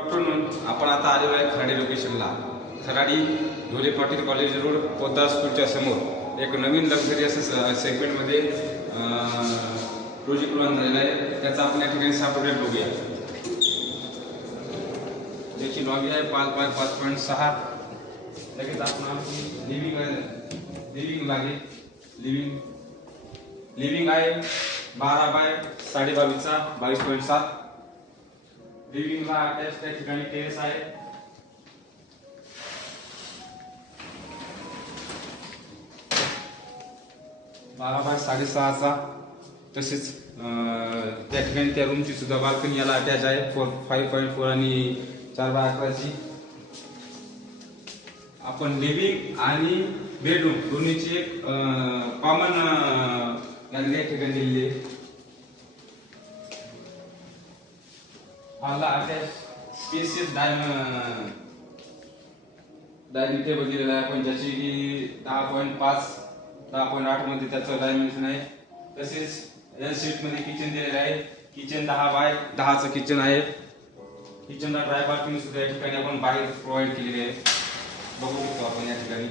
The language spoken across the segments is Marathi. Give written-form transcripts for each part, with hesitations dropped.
आफ्टरनून आपण आता आलेलो आहे खराडी लोकेशनला. खराडी ढोले पाटील कॉलेज रोड पोद्दार स्कूलच्या समोर एक नवीन लक्झरी असं सेगमेंटमध्ये प्रोजेक्ट लॉन्च झालेला आहे. त्याचा आपण या ठिकाणी सापडले बघूया. त्याची लॉबी आहे 5x5.6. लगेच आपण लिव्हिंग लागेल. लिव्हिंग आहे 12x22चा 22.7. लिव्हिंगला अटॅच त्या ठिकाणी टेरेस आहे. बारा बाय 6.5चा. तसेच त्या ठिकाणी त्या रूमची सुद्धा बाल्कनी याला अटॅच आहे 5.4 आणि 4x11ची. आपण लिव्हिंग आणि बेडरूम दोन्हीची एक कॉमन या ठिकाणी दिलेली आहे. हॉलला अटॅच स्पेसियस डायनिंग टेबल दिलेला आहे आपण, ज्याची की 10.5 10.8 मध्ये त्याचं डायमेन्शन आहे. तसेच एल शीट मध्ये किचन दिलेलं आहे. किचन 10x10चं किचन आहे. किचनला ड्राय बाल्कनी सुद्धा या ठिकाणी आपण बाहेर प्रोव्हाइड केलेली आहे. बघू शकतो आपण या ठिकाणी.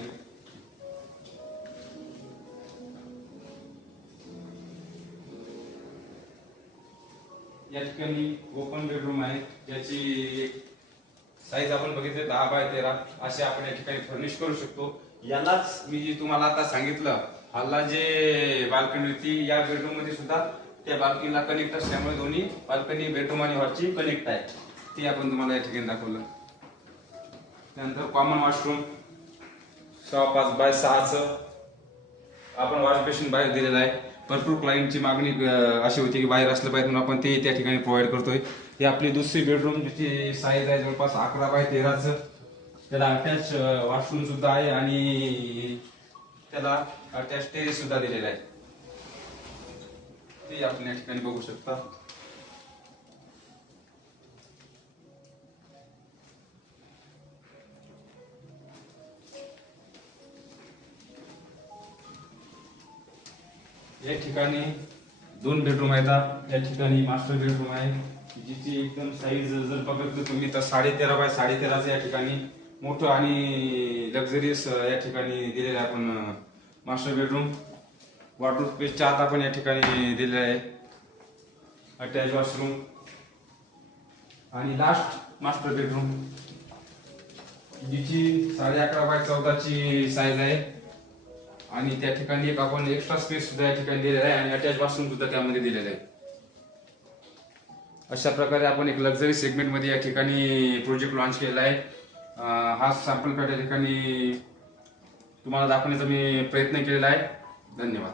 या ठिकाणी ओपन बेडरूम आहे, ज्याची साईज आपण बघितली 10x13 असे आपण या ठिकाणी फर्निश करू शकतो. यालाच मी जे तुम्हाला आता सांगितलं, हॉलला जे बाल्कनी होती या बेडरूम मध्ये सुद्धा त्या बाल्कनीला कनेक्ट असल्यामुळे दोन्ही बाल्कनी बेडरूम आणि हॉलची कनेक्ट आहे. ते आपण तुम्हाला या ठिकाणी दाखवलं. त्यानंतर कॉमन वॉशरूम 6x5/6चं आपण वॉश बेसिन बाहेर दिलेलं आहे. भरपूर क्लायंटची मागणी अशी होती की बाहेर असलं पाहिजे म्हणून आपण ते त्या ठिकाणी प्रोव्हाइड करतोय. ही आपली दुसरी बेडरूम, जिची साईज आहे जवळपास 11x13चं. त्याला अटॅच वॉशरूम सुद्धा आहे आणि त्याला अटॅच टेरेस सुद्धा दिलेला आहे. ते आपण या ठिकाणी बघू शकता. या ठिकाणी 2 बेडरूम आहेत. या ठिकाणी मास्टर बेडरूम आहे, जिची एकदम साईज जर बघितलं तुम्ही तर 13x13चं या ठिकाणी मोठं आणि लक्झरियस या ठिकाणी दिलेलं आहे आपण मास्टर बेडरूम. वॉर्डरोब स्पेसच्या आत आपण या ठिकाणी दिलेलं आहे अटॅच वॉशरूम. आणि लास्ट मास्टर बेडरूम, जिची 11.5x14ची साईज आहे आणि त्या ठिकाणी एक आपण एक्स्ट्रा स्पेस सुद्धा या ठिकाणी दिलेला आहे आणि अटॅच वॉशरूम सुद्धा त्यामध्ये दिलेलं आहे. अशा प्रकारे आपण एक लक्झरी सेगमेंट मध्ये या ठिकाणी प्रोजेक्ट लॉन्च केलेला आहे. हा सॅम्पल प्लॉट या ठिकाणी तुम्हाला दाखवण्याचा मी प्रयत्न केलेला आहे. धन्यवाद.